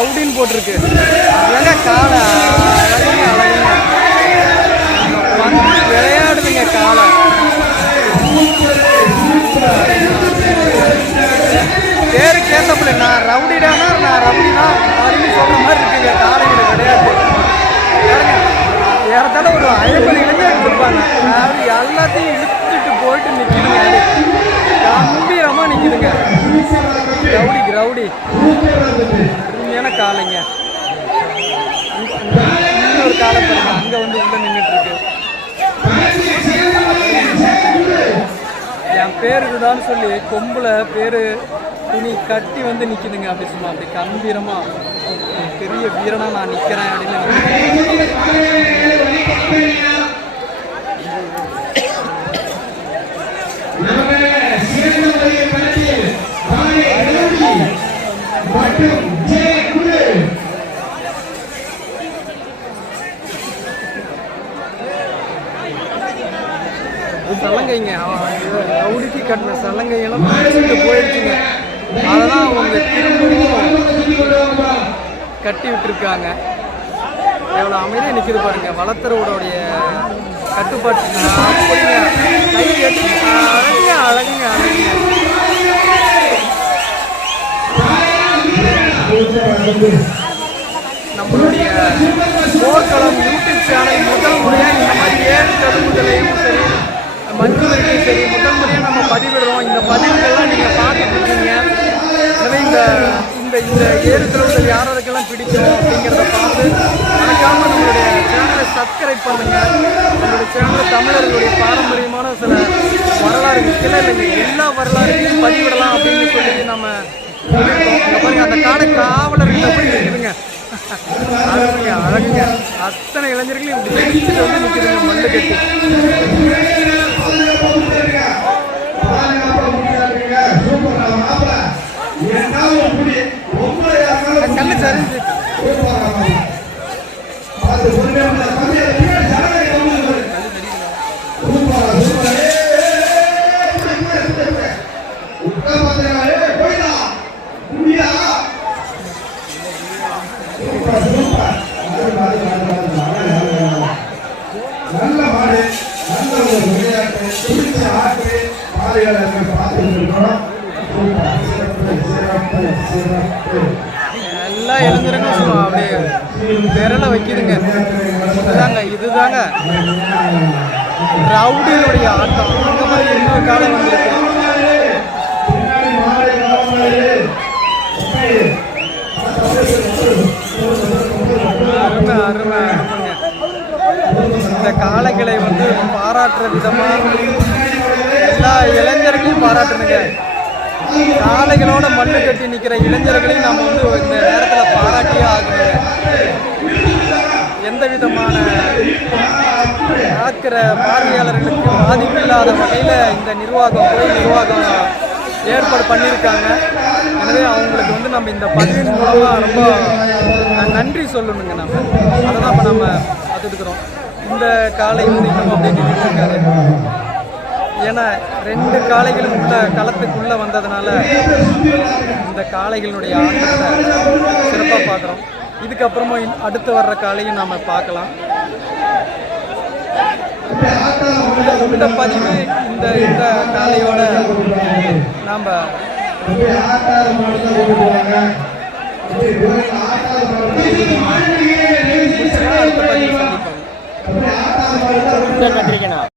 ரவுடின்னு போட்டிருக்கு. அதுதாங்க காலை அழகுங்க அழகுங்க வந்து விளையாடுதுங்க காலை. பேருக்கு ஏற்றப்பல நான் ரவுடிடானா நான் ரவுடி தான் அப்படின்னு சொல்கிற மாதிரி இருக்குங்க காலையோட விளையாட்டு. ஏறத்தால ஒரு 50 இளைஞர்கள் இருப்பாங்க. அதாவது எல்லாத்தையும் இழுத்துட்டு போயிட்டு நிற்கிதுங்க. கம்பீரமாக நிற்கிதுங்க. ரவுடி உண்மையான காலைங்க. இன்னொரு காலை பாருங்க அங்கே வந்து உள்ள நின்றுட்டு இருக்கு. என் பேர் இதுதான் சொல்லி கொம்புல பேர் துணி கட்டி வந்து நிற்கிதுங்க. அப்படி சும்மா அப்படி கம்பீரமாக பெரிய வீரனா நான் நிற்கிறேன் அப்படின்னு. சலங்கைங்க ரவுடிக்கு கட்டின சலங்கையெல்லாம் பிடிச்சிட்டு போயிடுச்சுங்க. அதெல்லாம் அவங்க திரும்பவும் கட்டி விட்டுருக்காங்க. எவ்வளோ அமைதியாக நிற்கிது பாருங்க. வளர்த்துறவுடைய கட்டுப்பாட்டு அப்படிங்க கை கட்டி அழகுங்க அழகுங்க அழகுங்க. நம்மளுடைய போர்க்களம் யூடியூப் சேனல் முதல் முறையாக இந்த மாதிரி ஏறு தழுவுதலையும் சரி மருத்துவரையும் சரி முதல் முறையாக நம்ம பதிவிடுறோம். இந்த பதிவுகள்லாம் நீங்கள் பார்த்துட்டு இருக்கீங்க. எனவே இந்த இந்த ஏறு தழுவுதல் யாராருக்கெல்லாம் பிடிக்கும் அப்படிங்கிறத பார்த்து மறக்காமல் நம்மளுடைய சேனலை சப்ஸ்கிரைப் பண்ணுங்கள். நம்மளுடைய சேனலில் தமிழர்களுடைய பாரம்பரியமான சில வரலாறு இல்லைங்க எல்லா வரலாறுகளையும் பதிவிடலாம் அப்படின்னு சொல்லி நம்ம பாருங்க. அந்த காடை காவலர்கள் எப்படி இருக்குதுங்க. அழகுங்க அழகுங்க. அத்தனை இளைஞர்களையும் இப்படி பிடிச்சிட்டு வந்து நிற்கிதுங்க மல்லு கட்டி. கண்ணு சரிஞ்சு எல்லா இளைஞர்களும் அப்படியே விரலை வைக்குதுங்க. இதுதாங்க ரவுடியினுடைய ஆட்டம். அந்த மாதிரி இன்னொரு காலம் வந்துருக்கு. அருமை அருமை அருமைங்க. இந்த காளைகளை வந்து பாராட்டுற விதமாக எல்லா இளைஞர்களையும் பாராட்டுனுங்க. காளைகளோட மண்ணு கட்டி நிற்கிற இளைஞர்களையும் நம்ம வந்து இந்த நேரத்தில் பாராட்டியே ஆகணுங்க. எந்த விதமான பார்க்கிற பார்வையாளர்களுக்கு பாதிப்பு இல்லாத வகையில் இந்த கோயில் நிர்வாகம் ஏற்பாடு பண்ணியிருக்காங்க. எனவே அவங்களுக்கு வந்து நம்ம இந்த பதிவின் மூலமாக ரொம்ப நன்றி சொல்லணுங்க. அதை தான் இப்போ நம்ம பார்த்துட்டுருக்குறோம். இந்த காளை வந்து இன்னும் அப்படியே நின்றுருக்காரு. ஏன்னா 2 காளைகளும் உள்ள களத்துக்குள்ளே வந்ததுனால இந்த காளைகளுடைய ஆட்டத்தை சிறப்பாக பார்க்குறோம். இதுக்கப்புறமா அடுத்து வர்ற காளையும் நாம் பார்க்கலாம். இந்த பதிவு இந்த காளையோட நாம்